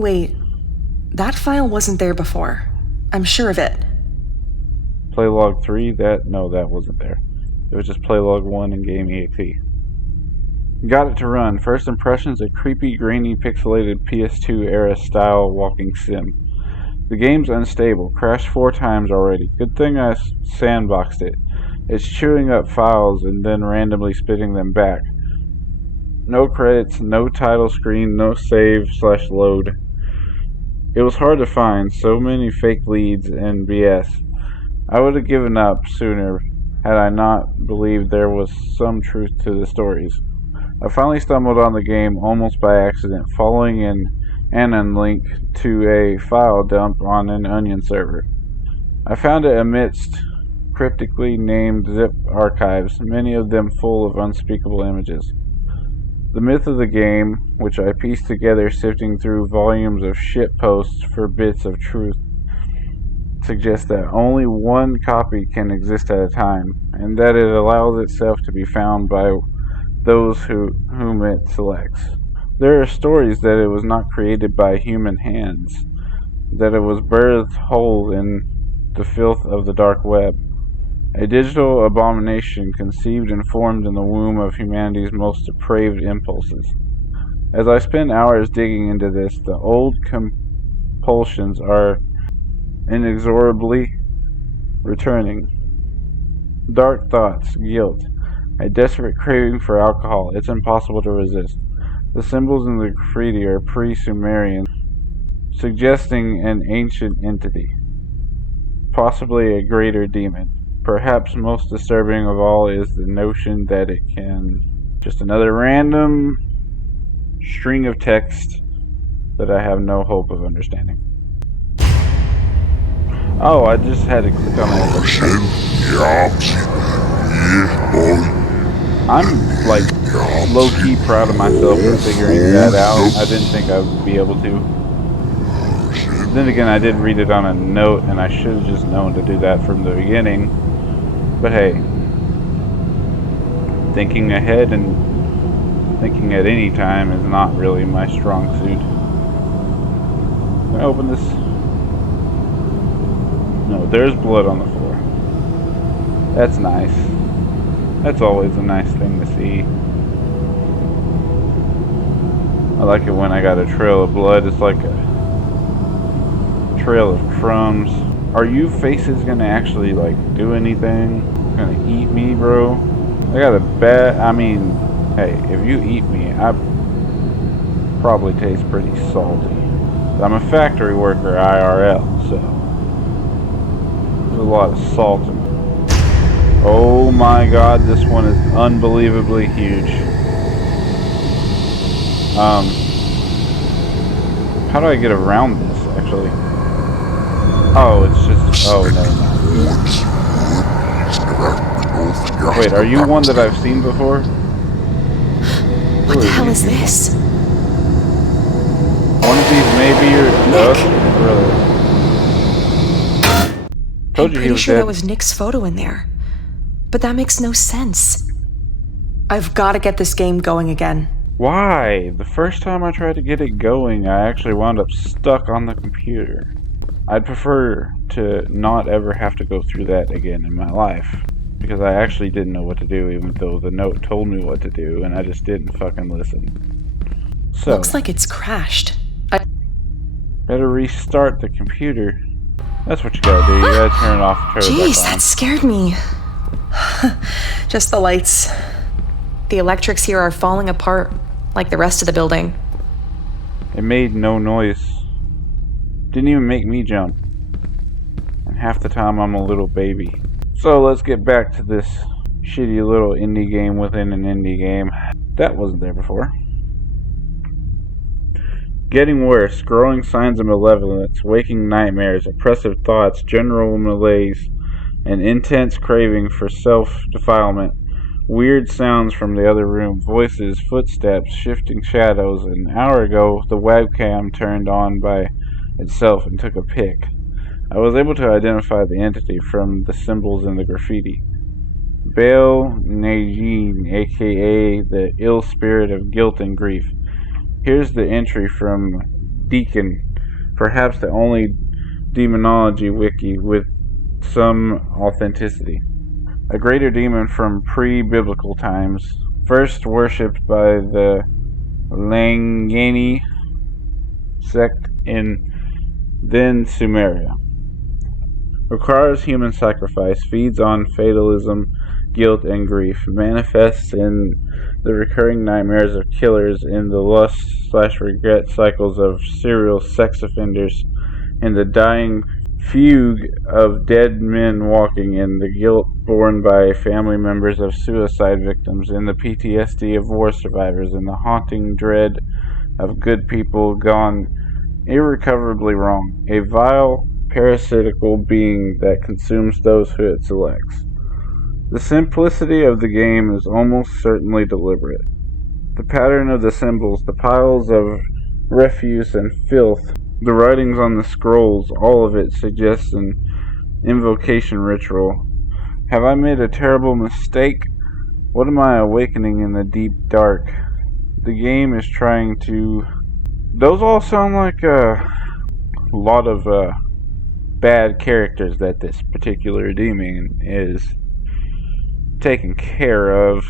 Wait, that file wasn't there before. I'm sure of it. Play log 3? No, that wasn't there. It was just play log 1 and game exe. Got it to run. First impressions, a creepy, grainy, pixelated PS2 era style walking sim. The game's unstable. Crashed 4 times already. Good thing I sandboxed it. It's chewing up files and then randomly spitting them back. No credits, no title screen, no save/load. It was hard to find, so many fake leads and BS. I would have given up sooner had I not believed there was some truth to the stories. I finally stumbled on the game almost by accident, following an anon link to a file dump on an Onion server. I found it amidst cryptically named zip archives, many of them full of unspeakable images. The myth of the game, which I pieced together sifting through volumes of shit posts for bits of truth, suggests that only one copy can exist at a time, and that it allows itself to be found by those whom it selects. There are stories that it was not created by human hands, that it was birthed whole in the filth of the dark web, a digital abomination conceived and formed in the womb of humanity's most depraved impulses. As I spend hours digging into this, the old compulsions are inexorably returning. Dark thoughts, guilt, a desperate craving for alcohol. It's impossible to resist. The symbols in the graffiti are pre-Sumerian, suggesting an ancient entity, possibly a greater demon. Perhaps most disturbing of all is the notion that it can just another random string of text that I have no hope of understanding. Oh, I just had to click on it. I'm like low-key proud of myself for figuring that out. I didn't think I would be able to. Then again, I did read it on a note, and I should have just known to do that from the beginning. But hey, thinking ahead and thinking at any time is not really my strong suit. Can I open this? No, there's blood on the floor. That's nice. That's always a nice thing to see. I like it when I got a trail of blood. It's like a trail of crumbs. Are you faces gonna actually like do anything? Gonna eat me, bro? I got a bad. I mean, hey, if you eat me, I probably taste pretty salty. I'm a factory worker IRL, so there's a lot of salt in it. Oh my god, this one is unbelievably huge. How do I get around this, actually? Oh, it's just... oh, no. Wait, are you one that I've seen before? What the hell is this? One of these may be your... really? Told you he was dead. I'm pretty sure that was Nick's photo in there. But that makes no sense. I've got to get this game going again. Why? The first time I tried to get it going, I actually wound up stuck on the computer. I'd prefer to not ever have to go through that again in my life. Because I actually didn't know what to do, even though the note told me what to do, and I just didn't fucking listen. So, looks like it's crashed. Better restart the computer. That's what you gotta do. You gotta turn it off and turn it back on. Jeez, that scared me. Just the lights. The electrics here are falling apart, like the rest of the building. It made no noise. Didn't even make me jump. And half the time I'm a little baby. So let's get back to this shitty little indie game within an indie game. That wasn't there before. Getting worse, growing signs of malevolence, waking nightmares, oppressive thoughts, general malaise, an intense craving for self-defilement, weird sounds from the other room, voices, footsteps, shifting shadows. An hour ago, the webcam turned on by itself and took a pic. I was able to identify the entity from the symbols in the graffiti. Baal Najin, aka the ill spirit of guilt and grief. Here's the entry from Deacon, perhaps the only demonology wiki with some authenticity. A greater demon from pre-biblical times, first worshipped by the Langani sect in then Sumeria. Requires human sacrifice, feeds on fatalism, guilt, and grief, manifests in the recurring nightmares of killers, in the lust/regret cycles of serial sex offenders, in the dying fugue of dead men walking, in the guilt borne by family members of suicide victims, in the PTSD of war survivors, in the haunting dread of good people gone irrecoverably wrong. A vile, parasitical being that consumes those who it selects. The simplicity of the game is almost certainly deliberate. The pattern of the symbols, the piles of refuse and filth, the writings on the scrolls, all of it suggests an invocation ritual. Have I made a terrible mistake? What am I awakening in the deep dark? The game is trying to... Those all sound like a lot of bad characters that this particular demon is taken care of.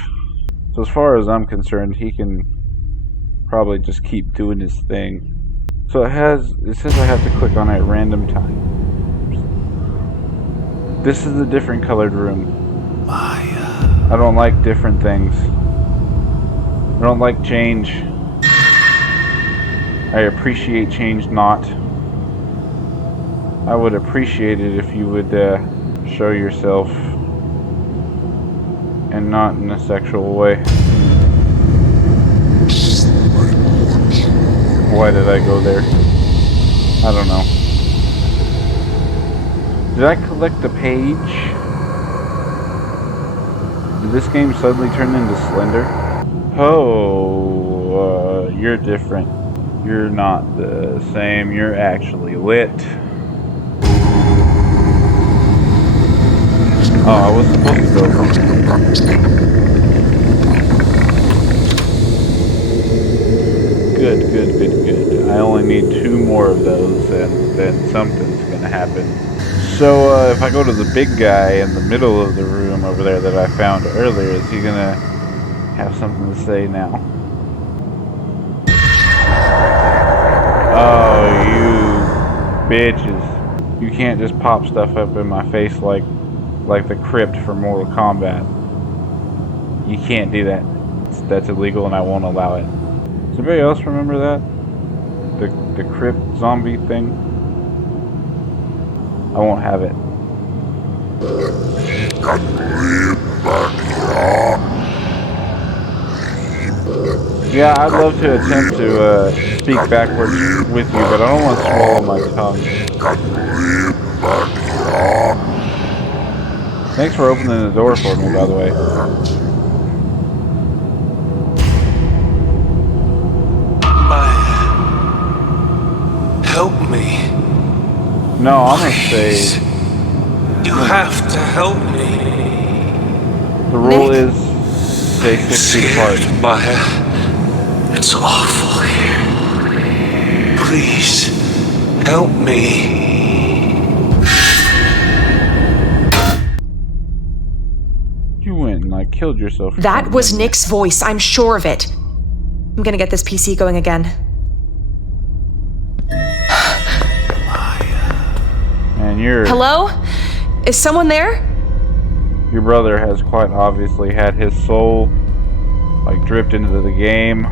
So as far as I'm concerned, he can probably just keep doing his thing. So it says I have to click on it at random times. This is a different colored room. I don't like different things. I don't like change. I appreciate change not. I would appreciate it if you would show yourself, and not in a sexual way. Why did I go there? I don't know. Did I collect the page? Did this game suddenly turn into Slender? Oh, you're different. You're not the same. You're actually lit. Oh, I was supposed to go. Good. I only need 2 more of those, and then something's gonna happen. So, if I go to the big guy in the middle of the room over there that I found earlier, is he gonna have something to say now? Oh, you bitches. You can't just pop stuff up in my face like the crypt from Mortal Kombat. You can't do that. That's illegal and I won't allow it. Does anybody else remember that? The crypt zombie thing? I won't have it. Yeah, I'd love to attempt to speak backwards with you, but I don't want to swallow my tongue. Thanks for opening the door for me, by the way. Help me. No, I'm gonna say... You have to help me. The rule is stay 6 feet apart. Maya, it's awful here. Please, help me. You went and like killed yourself. That was Nick's voice, I'm sure of it. I'm gonna get this PC going again. And you're... Hello? Is someone there? Your brother has quite obviously had his soul like dripped into the game.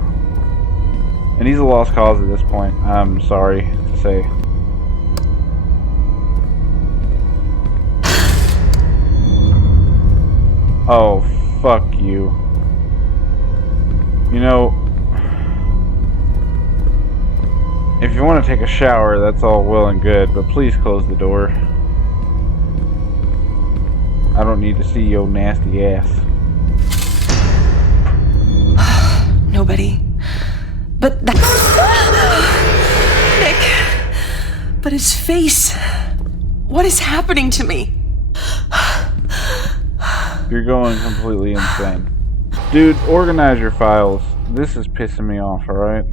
And he's a lost cause at this point, I'm sorry to say. Oh, fuck you. You know, if you want to take a shower, that's all well and good, but please close the door. I don't need to see your nasty ass. Nobody. But that... Nick. But his face. What is happening to me? You're going completely insane. Dude, organize your files. This is pissing me off, alright?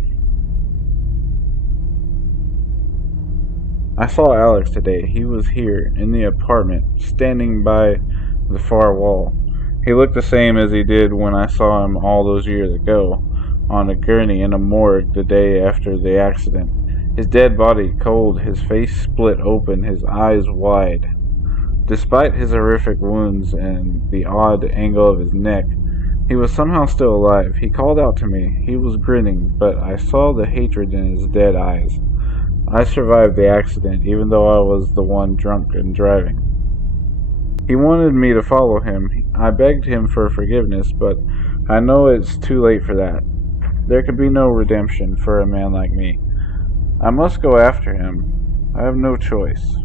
I saw Alex today. He was here, in the apartment, standing by the far wall. He looked the same as he did when I saw him all those years ago, on a gurney in a morgue the day after the accident. His dead body cold, his face split open, his eyes wide. Despite his horrific wounds and the odd angle of his neck, he was somehow still alive. He called out to me. He was grinning, but I saw the hatred in his dead eyes. I survived the accident, even though I was the one drunk and driving. He wanted me to follow him. I begged him for forgiveness, but I know it's too late for that. There could be no redemption for a man like me. I must go after him. I have no choice.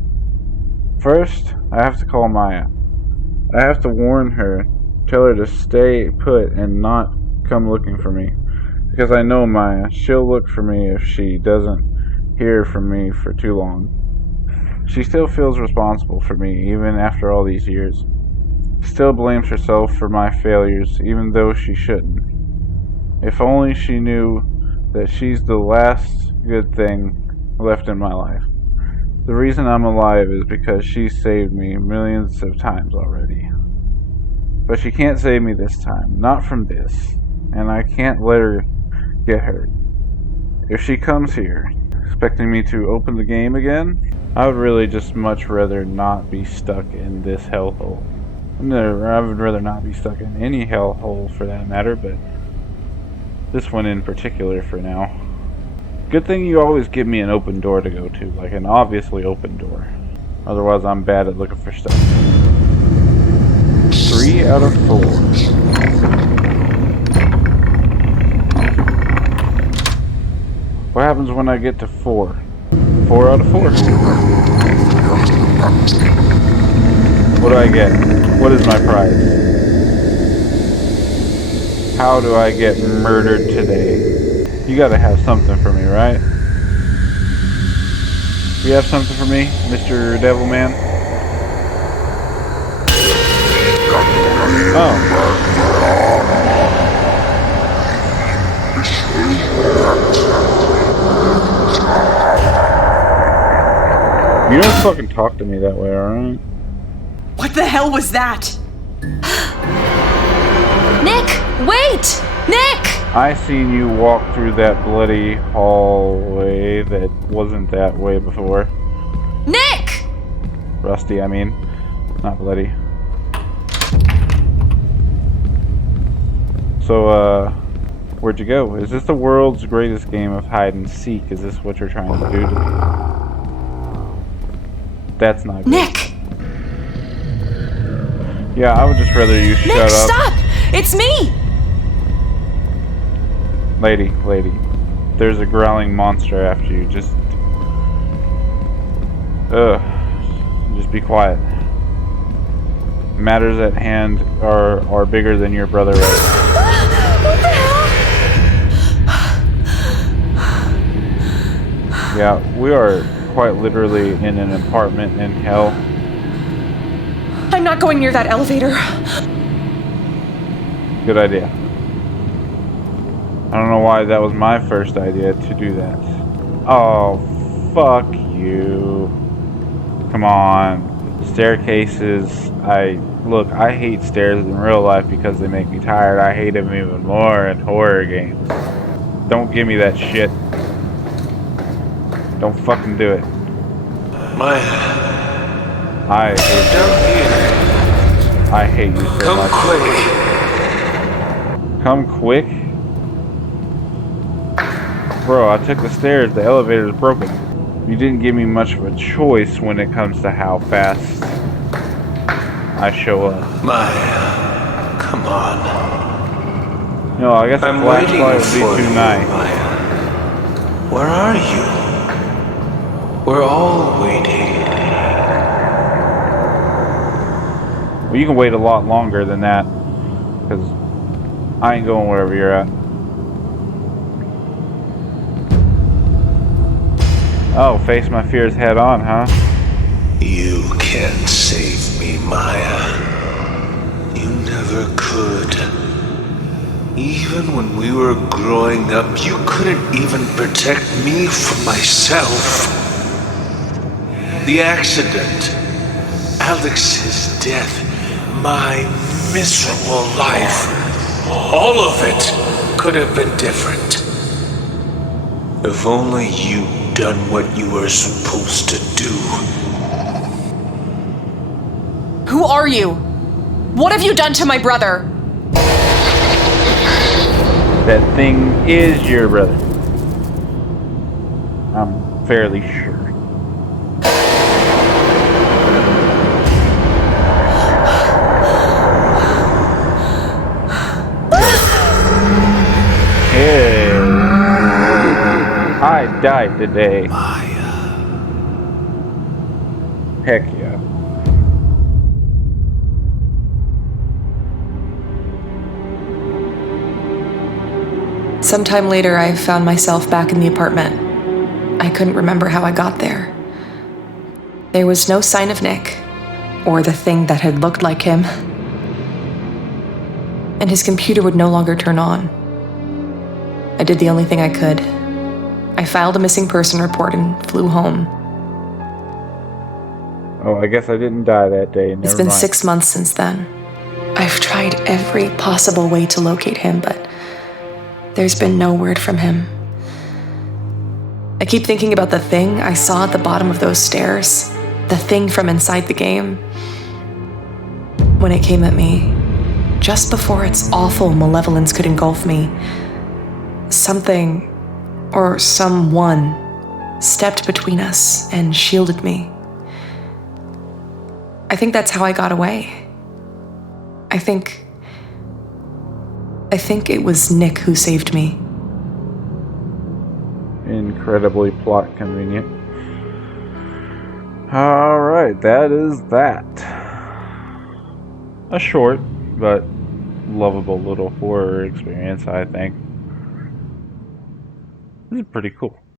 First, I have to call Maya. I have to warn her, tell her to stay put and not come looking for me. Because I know Maya. She'll look for me if she doesn't hear from me for too long. She still feels responsible for me, even after all these years. Still blames herself for my failures, even though she shouldn't. If only she knew that she's the last good thing left in my life. The reason I'm alive is because she's saved me millions of times already. But she can't save me this time, not from this, and I can't let her get hurt. If she comes here, expecting me to open the game again, I would really just much rather not be stuck in this hellhole. I would rather not be stuck in any hellhole for that matter, but this one in particular for now. Good thing you always give me an open door to go to, like an obviously open door. Otherwise I'm bad at looking for stuff. 3 out of 4. What happens when I get to 4? 4 out of 4. What do I get? What is my prize? How do I get murdered today? You gotta have something for me, right? You have something for me, Mr. Devilman? Oh. You don't fucking talk to me that way, alright? What the hell was that? Nick, wait! Nick! I seen you walk through that bloody hallway that wasn't that way before. Nick! Rusty, I mean. Not bloody. So, where'd you go? Is this the world's greatest game of hide and seek? Is this what you're trying to do to me? That's not good. Nick! Yeah, I would just rather you shut Nick, up. stop! It's me! Lady, there's a growling monster after you. Just be quiet. Matters at hand are bigger than your brother right now. What the hell? Yeah, we are quite literally in an apartment in hell. I'm not going near that elevator. Good idea. I don't know why that was my first idea to do that. Oh, fuck you. Come on. Staircases. I hate stairs in real life because they make me tired. I hate them even more in horror games. Don't give me that shit. Don't fucking do it. Maya, I hate down here. I hate you so Come much. quick. Come quick? Bro, I took the stairs. The elevator is broken. You didn't give me much of a choice when it comes to how fast I show up. Maya, come on. No, I guess a I'm waiting flashlight would for be you, too nice. Maya. Where are you? We're all waiting. Well, you can wait a lot longer than that, because I ain't going wherever you're at. Oh, face my fears head on, huh? You can't save me, Maya. You never could. Even when we were growing up, you couldn't even protect me from myself. the accident, Alex's death, my miserable life, all of it could have been different. If only you'd done what you were supposed to do. Who are you? What have you done to my brother? That thing is your brother. I'm fairly sure. Hey, I died today. Heck yeah. Sometime later, I found myself back in the apartment. I couldn't remember how I got there. There was no sign of Nick, or the thing that had looked like him. And his computer would no longer turn on. I did the only thing I could. I filed a missing person report and flew home. Oh, I guess I didn't die that day. Never It's been mind. 6 months since then. I've tried every possible way to locate him, but there's been no word from him. I keep thinking about the thing I saw at the bottom of those stairs, the thing from inside the game. When it came at me, just before its awful malevolence could engulf me, something or someone stepped between us and shielded me. I think that's how I got away. I think it was Nick who saved me. Incredibly plot convenient. Alright, that is that. A short, but lovable little horror experience, I think. This is pretty cool.